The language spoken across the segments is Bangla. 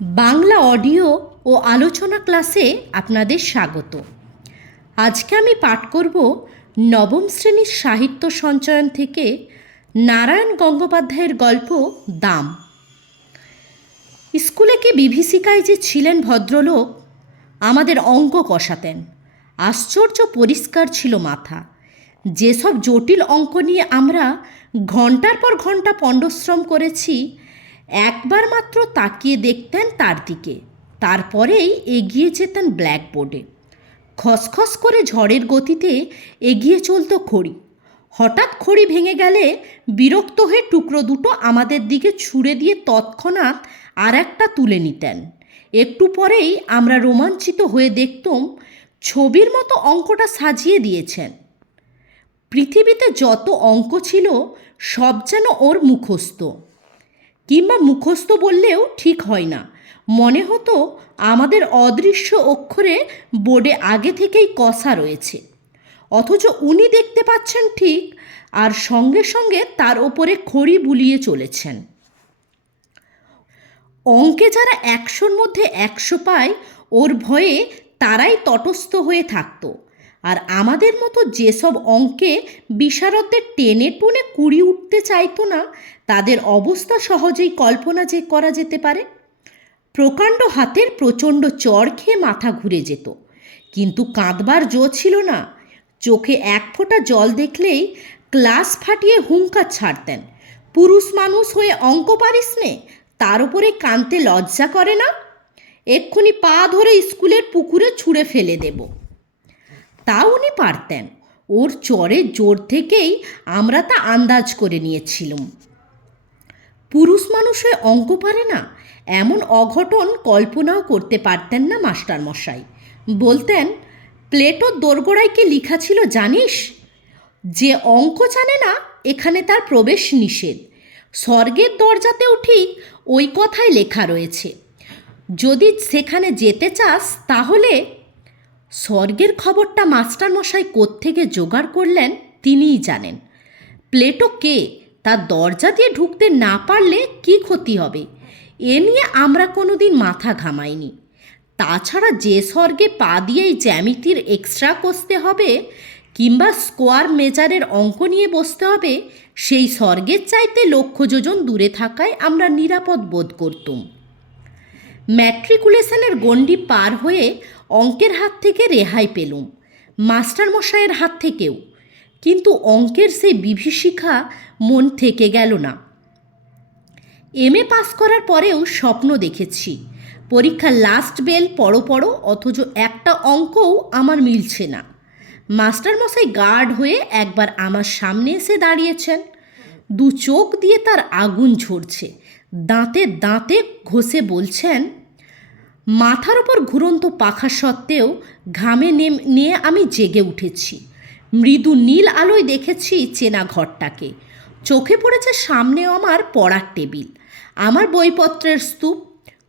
বাংলা অডিও ও আলোচনা ক্লাসে আপনাদের স্বাগত। আজকে আমি পাঠ করব নবম শ্রেণির সাহিত্য সঞ্চয়ন থেকে নারায়ণ গঙ্গোপাধ্যায়ের গল্প দাম। স্কুলে কি বিভীষিকায় যে ছিলেন ভদ্রলোক, আমাদের অঙ্ক কষাতেন। আশ্চর্য পরিষ্কার ছিল মাথা। যেসব জটিল অঙ্ক নিয়ে আমরা ঘণ্টার পর ঘণ্টা পণ্ডশ্রম করেছি একবার মাত্র তাকিয়ে দেখতেন তার দিকে। তারপরেই এগিয়ে যেতেন ব্ল্যাকবোর্ডে। খসখস করে ঝড়ের গতিতে এগিয়ে চলতো খড়ি। হঠাৎ খড়ি ভেঙে গেলে বিরক্ত হয়ে টুকরো দুটো আমাদের দিকে ছুঁড়ে দিয়ে তৎক্ষণাৎ আর একটা তুলে নিতেন। একটু পরেই আমরা রোমাঞ্চিত হয়ে দেখতম ছবির মতো অঙ্কটা সাজিয়ে দিয়েছেন। পৃথিবীতে যত অঙ্ক ছিল, সব যেন ওর মুখস্থ। কিংবা মুখস্থ বললেও ঠিক হয় না। মনে হতো আমাদের অদৃশ্য অক্ষরে বোর্ডে আগে থেকেই কষা রয়েছে। অথচ উনি দেখতে পাচ্ছেন ঠিক আর সঙ্গে সঙ্গে তার ওপরে খড়ি বুলিয়ে চলেছেন। অঙ্কে যারা একশোর মধ্যে একশো পায়, ওর ভয়ে তারাই তটস্থ হয়ে থাকতো। আর আমাদের মতো যেসব অঙ্কে বিশারদদের টেনে টুনে কুড়ি উঠতে চাইতো না, তাদের অবস্থা সহজেই কল্পনা যে করা যেতে পারে। প্রকাণ্ড হাতের প্রচণ্ড চড় খেয়ে মাথা ঘুরে যেত। কিন্তু কাঁদবার জো ছিল না। চোখে এক ফোঁটা জল দেখলেই ক্লাস ফাটিয়ে হুঙ্কার ছাড়তেন। পুরুষ মানুষ হয়ে অঙ্ক পারিস নে, তার উপরে কানতে লজ্জা করে না? এক্ষুনি পা ধরে স্কুলের পুকুরে ছুঁড়ে ফেলে দেব। তা উনি পারতেন। ওর চরের জোর থেকেই আমরা তা আন্দাজ করে নিয়েছিলাম। পুরুষ মানুষ হয়ে অঙ্ক পারে না, এমন অঘটন কল্পনাও করতে পারতেন না মাস্টারমশাই। বলতেন প্লেটোর দোরগোড়ায় কি লিখা ছিল জানিস? যে অঙ্ক জানে না, এখানে তার প্রবেশ নিষেধ। স্বর্গের দরজাতেও ঠিক ওই কথাই লেখা রয়েছে। যদি সেখানে যেতে চাস, তাহলে স্বর্গের খবরটা মাস্টারমশাই কোত্থেকে জোগাড় করলেন তিনিই জানেন। প্লেটো কে? তার দরজা দিয়ে ঢুকতে না পারলে কি ক্ষতি হবে? এ নিয়ে আমরা কোনোদিন মাথা ঘামাইনি। তাছাড়া যে স্বর্গে পা দিয়েই জ্যামিতির এক্সট্রা কষতে হবে কিংবা স্কোয়ার মেজারের অঙ্ক নিয়ে বসতে হবে, সেই স্বর্গের চাইতে লক্ষ যোজন দূরে থাকায় আমরা নিরাপদ বোধ করতুম। ম্যাট্রিকুলেশনের গণ্ডি পার হয়ে অঙ্কের হাত থেকে রেহাই পেলুম, মাস্টারমশাইয়ের হাত থেকেও। কিন্তু অঙ্কের সেই বিভীষিকা মন থেকে গেল না। এম এ পাস করার পরেও স্বপ্ন দেখেছি, পরীক্ষার লাস্ট বেল পড়ো পড়ো, অথচ একটা অঙ্কও আমার মিলছে না। মাস্টারমশাই গার্ড হয়ে একবার আমার সামনে এসে দাঁড়িয়েছেন। দু চোখ দিয়ে তার আগুন ঝরছে, দাঁতে দাঁতে ঘষে বলছেন মাথার ওপর ঘুরন্ত পাখা সত্ত্বেও ঘামে নেম, নিয়ে আমি জেগে উঠেছি। মৃদু নীল আলোয় দেখেছি চেনা ঘরটাকে। চোখে পড়েছে সামনেও আমার পড়ার টেবিল। আমার বইপত্রের স্তূপ।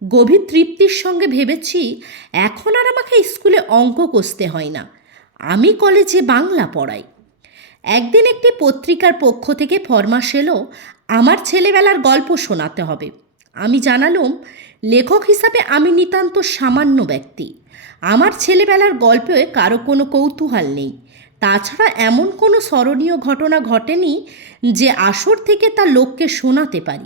গভীর তৃপ্তির সঙ্গে ভেবেছি, এখন আর আমাকে স্কুলে অঙ্ক কষতে হয় না। আমি কলেজে বাংলা পড়াই। একদিন একটি পত্রিকার পক্ষ থেকে ফরমাস এলো, আমার ছেলেবেলার গল্প শোনাতে হবে। আমি জানালুম, লেখক হিসাবে আমি নিতান্ত সামান্য ব্যক্তি। আমার ছেলেবেলার গল্পে কারও কোনো কৌতূহল নেই। তাছাড়া এমন কোনো স্মরণীয় ঘটনা ঘটেনি যে আসর থেকে তা লোককে শোনাতে পারি।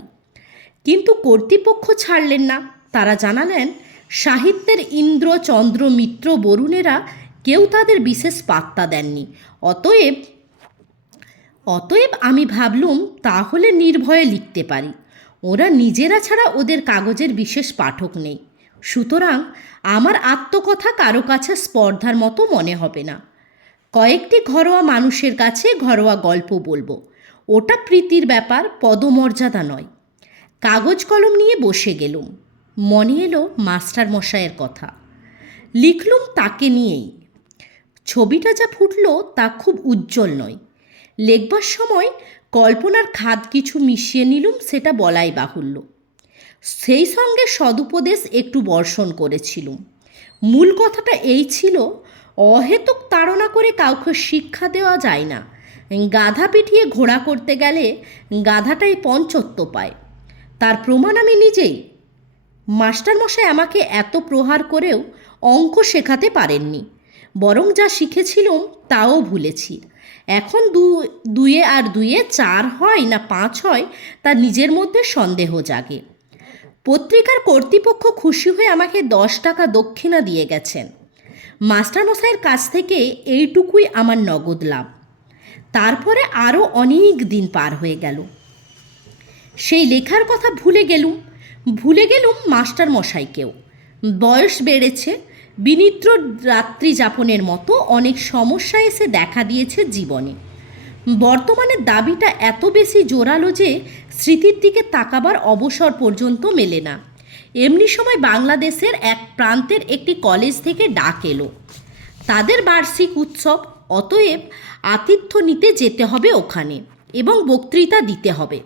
কিন্তু কর্তৃপক্ষ ছাড়লেন না। তারা জানালেন, সাহিত্যের ইন্দ্র, চন্দ্র, মিত্র, বরুণেরা কেউ তাদের বিশেষ পাত্তা দেননি। অতএব অতএব আমি ভাবলুম, তাহলে নির্ভয়ে লিখতে পারি। ওরা নিজেরা ছাড়া ওদের কাগজের বিশেষ পাঠক নেই। সুতরাং আমার আত্মকথা কারও কাছে স্পর্ধার মতো মনে হবে না। কয়েকটি ঘরোয়া মানুষের কাছে ঘরোয়া গল্প বলব। ওটা প্রীতির ব্যাপার, পদমর্যাদা নয়। কাগজ কলম নিয়ে বসে গেলুম। মনে এলো মাস্টার মশাইয়ের কথা। লিখলুম তাকে নিয়েই। ছবিটা যা ফুটল তা খুব উজ্জ্বল নয়। লেখবার সময় কল্পনার খাদ কিছু মিশিয়ে নিলুম, সেটা বলাই বাহুল্য। সেই সঙ্গে সদুপদেশ একটু বর্ষণ করেছিলুম। মূল কথাটা এই ছিল, অহেতুক তাড়না করে কাউকে শিক্ষা দেওয়া যায় না। গাধা পিঠিয়ে ঘোড়া করতে গেলে গাধাটাই পঞ্চত্ব পায়। তার প্রমাণ আমি নিজেই। মাস্টারমশাই আমাকে এত প্রহার করেও অঙ্ক শেখাতে পারেননি। বরং যা শিখেছিলুম, তাও ভুলেছি। এখন দু, দুয়ে আর দুয়ে চার হয় না পাঁচ হয়, তা নিজের মধ্যে সন্দেহ জাগে। পত্রিকার কর্তৃপক্ষ খুশি হয়ে আমাকে দশ টাকা দক্ষিণা দিয়ে গেছেন। মাস্টারমশাইয়ের কাছ থেকে এইটুকুই আমার নগদ লাভ। তারপরে আরও অনেক দিন পার হয়ে গেল। সেই লেখার কথা ভুলে গেলুম। ভুলে গেলুম মাস্টারমশাইকেও। বয়স বেড়েছে বিনিদ্র রাত্রি যাপনের মতো অনেক সমস্যা এসে দেখা দিয়েছে জীবনে। বর্তমানে দাবিটা এত বেশি জোরালো যে স্মৃতির দিকে তাকাবার অবসর পর্যন্ত মেলে না। এমনি সময় বাংলাদেশের এক প্রান্তের একটি কলেজ থেকে ডাক এলো। তাদের বার্ষিক উৎসব, অতএব আতিথ্য নিতে যেতে হবে ওখানে এবং বক্তৃতা দিতে হবে।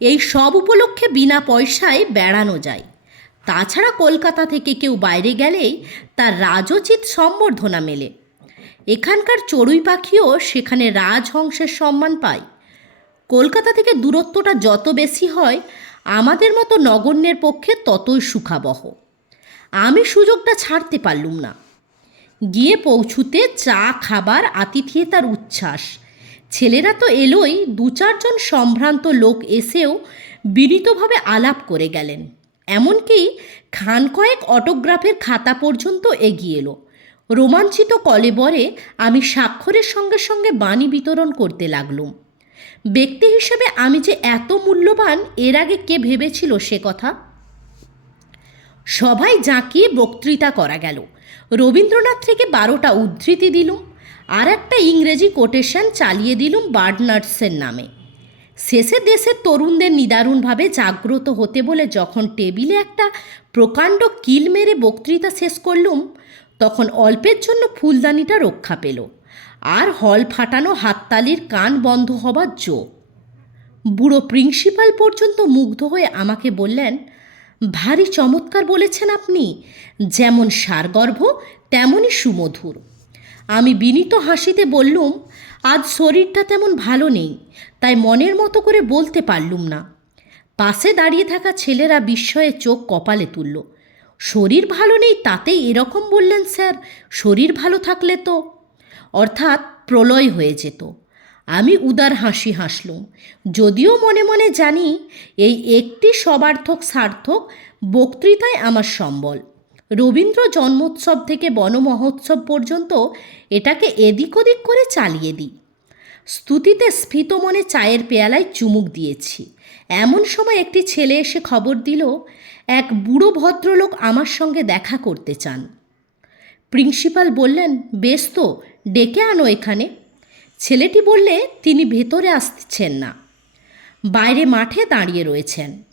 এই সব উপলক্ষে বিনা পয়সায় বেড়ানো যায়। তাছাড়া কলকাতা থেকে কেউ বাইরে গেলেই তার রাজোচিত সম্বর্ধনা মেলে। এখানকার চড়ুই পাখিও সেখানে রাজহংসের সম্মান পায়। কলকাতা থেকে দূরত্বটা যত বেশি হয়, আমাদের মতো নগণ্যের পক্ষে ততই সুখাবহ। আমি সুযোগটা ছাড়তে পারলুম না। গিয়ে পৌঁছুতে চা, খাবার, আতিথিয়তার উচ্ছ্বাস। ছেলেরা তো এলোই দু চারজন সম্ভ্রান্ত লোক এসেও বিনীতভাবে আলাপ করে গেলেন। এমনকি খান কয়েক অটোগ্রাফের খাতা পর্যন্ত এগিয়ে এলো। রোমাঞ্চিত কলেবরে আমি স্বাক্ষরের সঙ্গে সঙ্গে বাণী বিতরণ করতে লাগলুম। ব্যক্তি হিসেবে আমি যে এত মূল্যবান, এর আগে কে ভেবেছিল সে কথা? সবাই জাঁকিয়ে বক্তৃতা করা গেল। রবীন্দ্রনাথ থেকে বারোটা উদ্ধৃতি দিলুম। আর একটা ইংরেজি কোটেশন চালিয়ে দিলুম বার্ডনার্সের নামে। শেষে দেশের তরুণদের নিদারুণভাবে জাগ্রত হতে বলে যখন টেবিলে একটা প্রকাণ্ড কিল মেরে বক্তৃতা শেষ করলুম, তখন অল্পের জন্য ফুলদানিটা রক্ষা পেল। আর হল ফাটানো হাততালির কান বন্ধ হবার জো। বুড়ো প্রিন্সিপাল পর্যন্ত মুগ্ধ হয়ে আমাকে বললেন, ভারী চমৎকার বলেছেন আপনি। যেমন সারগর্ভ, তেমনই সুমধুর। আমি বিনীত হাসিতে বললুম আজ শরীরটা তেমন ভালো নেই, তাই মনের মতো করে বলতে পারলুম না। পাশে দাঁড়িয়ে থাকা ছেলেরা বিস্ময়ে চোখ কপালে তুলল। শরীর ভালো নেই তাতেই এরকম বললেন স্যার, শরীর ভালো থাকলে তো। অর্থাৎ প্রলয় হয়ে যেত। আমি উদার হাসি হাসলুম। যদিও মনে মনে জানি, এই একটি সবার্থক সার্থক বক্তৃতায় আমার সম্বল। রবীন্দ্র জন্মোৎসব থেকে বনমহোৎসব পর্যন্ত এটাকে এদিক ওদিক করে চালিয়ে দিই। স্তুতিতে স্ফীত মনে চায়ের পেয়ালায় চুমুক দিয়েছি। এমন সময় একটি ছেলে এসে খবর দিল, এক বুড়ো ভদ্রলোক আমার সঙ্গে দেখা করতে চান। প্রিন্সিপাল বললেন, বেশ তো, ডেকে আনো এখানে। ছেলেটি বললে, তিনি ভেতরে আসছেন না। বাইরে মাঠে দাঁড়িয়ে রয়েছেন।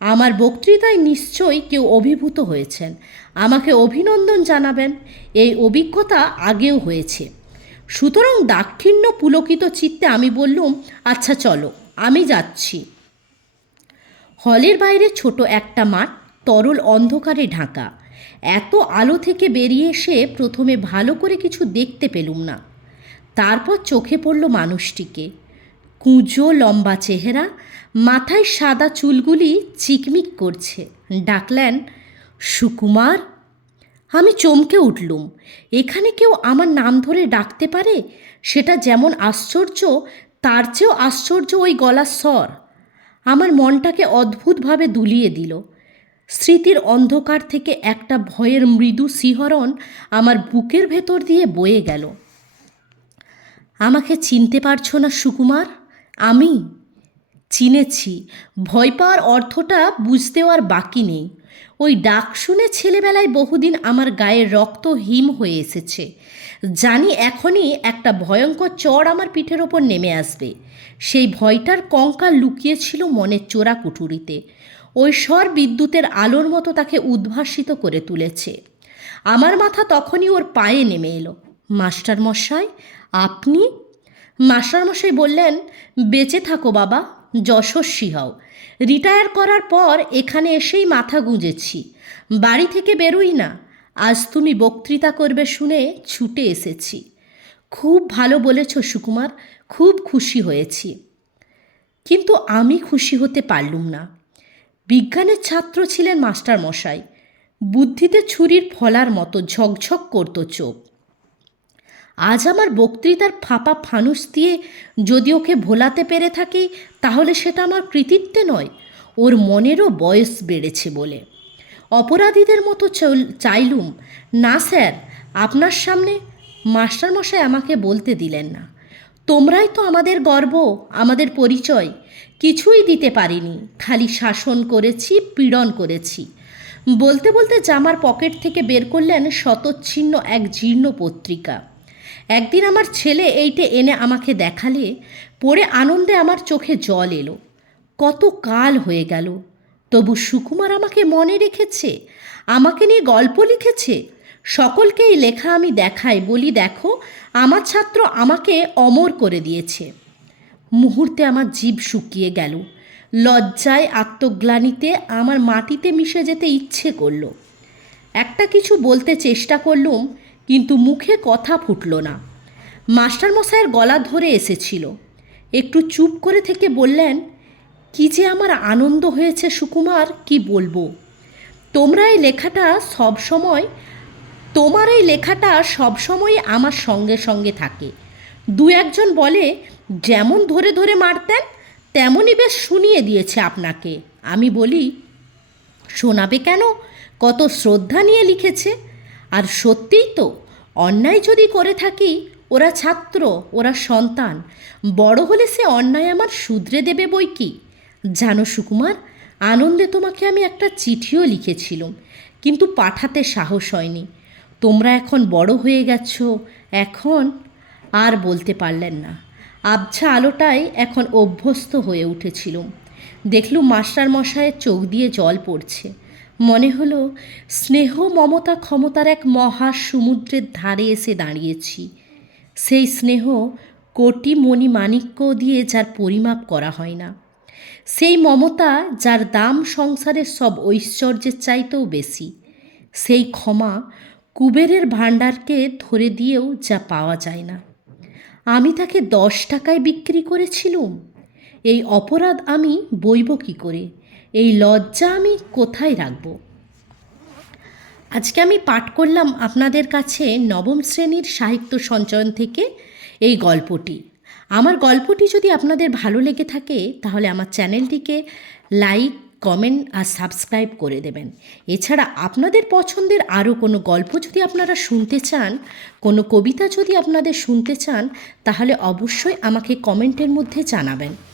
আমার বক্তৃতায় নিশ্চয়ই কেউ অভিভূত হয়েছেন। আমাকে অভিনন্দন জানাবেন। এই অভিজ্ঞতা আগেও হয়েছে। সুতরাং দাক্ষিণ্য পুলকিত চিত্তে আমি বললুম আচ্ছা চলো, আমি যাচ্ছি। হলের বাইরে ছোট একটা মাঠ, তরল অন্ধকারে ঢাকা। এত আলো থেকে বেরিয়ে এসে প্রথমে ভালো করে কিছু দেখতে পেলুম না। তারপর চোখে পড়ল মানুষটিকে। কুঁজো লম্বা চেহারা, মাথায় সাদা চুলগুলি চিকমিক করছে। ডাকলেন, সুকুমার, আমি চমকে উঠলুম। এখানে কেউ আমার নাম ধরে ডাকতে পারে? সেটা যেমন আশ্চর্য, তার চেয়েও আশ্চর্য ওই গলার স্বর। আমার মনটাকে অদ্ভুতভাবে দুলিয়ে দিল। স্মৃতির অন্ধকার থেকে একটা ভয়ের মৃদু শিহরণ আমার বুকের ভেতর দিয়ে বয়ে গেল। আমাকে চিনতে পারছ না, সুকুমার? আমি? চিনেছি। ভয় পাওয়ার অর্থটা বুঝতেও আর বাকি নেই। ওই ডাক শুনে ছেলেবেলায় বহুদিন আমার গায়ে রক্ত হিম হয়ে এসেছে। জানি এখনই একটা ভয়ঙ্কর চড় আমার পিঠের ওপর নেমে আসবে। সেই ভয়টার কঙ্কাল লুকিয়েছিল মনের চোরা কুঠুরিতে। ওই স্বর বিদ্যুতের আলোর মতো তাকে উদ্ভাসিত করে তুলেছে। আমার মাথা তখনই ওর পায়ে নেমে এলো। মাস্টার মশাই আপনি মাস্টারমশাই বললেন, বেঁচে থাকো বাবা, যশস্বী হও। রিটায়ার করার পর এখানে এসেই মাথা গুঁজেছি। বাড়ি থেকে বেরোই না। আজ তুমি বক্তৃতা করবে শুনে ছুটে এসেছি। খুব ভালো বলেছ সুকুমার, খুব খুশি হয়েছি। কিন্তু আমি খুশি হতে পারলুম না। বিজ্ঞানের ছাত্র ছিলেন মাস্টার মশাই বুদ্ধিতে ছুরির ফলার মতো ঝকঝক করত চোখ। আজ আমার বক্তৃতার ফাঁপা ফানুস দিয়ে যদি ওকে ভোলাতে পেরে থাকি, তাহলে সেটা আমার কৃতিত্বে নয়, ওর মনেরও বয়স বেড়েছে বলে। অপরাধীদের মতো চাইলুম, না স্যার, আপনার সামনে মাস্টারমশাই আমাকে বলতে দিলেন না। তোমরাই তো আমাদের গর্ব, আমাদের পরিচয়। কিছুই দিতে পারিনি, খালি শাসন করেছি, পীড়ন করেছি। বলতে বলতে জামার পকেট থেকে বের করলেন শতচ্ছিন্ন এক জীর্ণ পত্রিকা। একদিন আমার ছেলে এইটে এনে আমাকে দেখালে, পড়ে আনন্দে আমার চোখে জল এলো। কত কাল হয়ে গেল। তবু সুকুমার আমাকে মনে রেখেছে, আমাকে নিয়ে গল্প লিখেছে। সকলকেই লেখা আমি দেখাই, বলি দেখো, আমার ছাত্র আমাকে অমর করে দিয়েছে। মুহূর্তে আমার জীব শুকিয়ে গেল। লজ্জায় আত্মগ্লানিতে আমার মাটিতে মিশে যেতে ইচ্ছে করল। একটা কিছু বলতে চেষ্টা করলুম কিন্তু মুখে কথা ফুটল না। মাস্টারমশাইয়ের গলা ধরে এসেছিল। একটু চুপ করে থেকে বললেন, কি যে আমার আনন্দ হয়েছে সুকুমার, কি বলব? তোমরা এই লেখাটা সব সময়, তোমার এই লেখাটা সবসময় আমার সঙ্গে সঙ্গে থাকে। দু একজন বলে, যেমন ধরে ধরে মারতেন, তেমনই বেশ শুনিয়ে দিয়েছে আপনাকে। আমি বলি, শোনাবে কেন? কত শ্রদ্ধা নিয়ে লিখেছে। আর সত্যিই তো অন্যায় যদি করে থাকি, ওরা ছাত্র, ওরা সন্তান, বড় হলে সে অন্যায় আমার শুধরে দেবে বই কি? জানো সুকুমার, আনন্দে তোমাকে আমি একটা চিঠিও লিখেছিলাম, কিন্তু পাঠাতে সাহস হয়নি। তোমরা এখন বড় হয়ে গেছো, এখন আর বলতে পারলেন না। আবছা আলোটায় এখন অভ্যস্ত হয়ে উঠেছিলুম। দেখলুম মাস্টার মশায়ের চোখ দিয়ে জল পড়ছে। মনে হলো, স্নেহ মমতা ক্ষমতার এক মহা সমুদ্রের ধারে এসে দাঁড়িয়েছি। সেই স্নেহ কোটি মণি মাণিক্য দিয়ে যার পরিমাপ করা হয় না। সেই মমতা যার দাম সংসারের সব ঐশ্বর্যের চাইতেও বেশি। সেই ক্ষমা কুবেরের ভাণ্ডারকে ধরে দিয়েও যা পাওয়া যায় না। আমি তাকে দশ টাকায় বিক্রি করেছিলুম? এই অপরাধ আমি বইব কী করে? এই লজ্জা আমি কোথায় রাখব? আজকে আমি পাঠ করলাম আপনাদের কাছে নবম শ্রেণির সাহিত্য সঞ্চয়ন থেকে এই গল্পটি। আমার গল্পটি যদি আপনাদের ভালো লেগে থাকে, তাহলে আমার চ্যানেলটিকে লাইক, কমেন্ট আর সাবস্ক্রাইব করে দেবেন। এছাড়া আপনাদের পছন্দের আরও কোনো গল্প যদি আপনারা শুনতে চান, কোনো কবিতা যদি আপনাদের শুনতে চান, তাহলে অবশ্যই আমাকে কমেন্টের মধ্যে জানাবেন।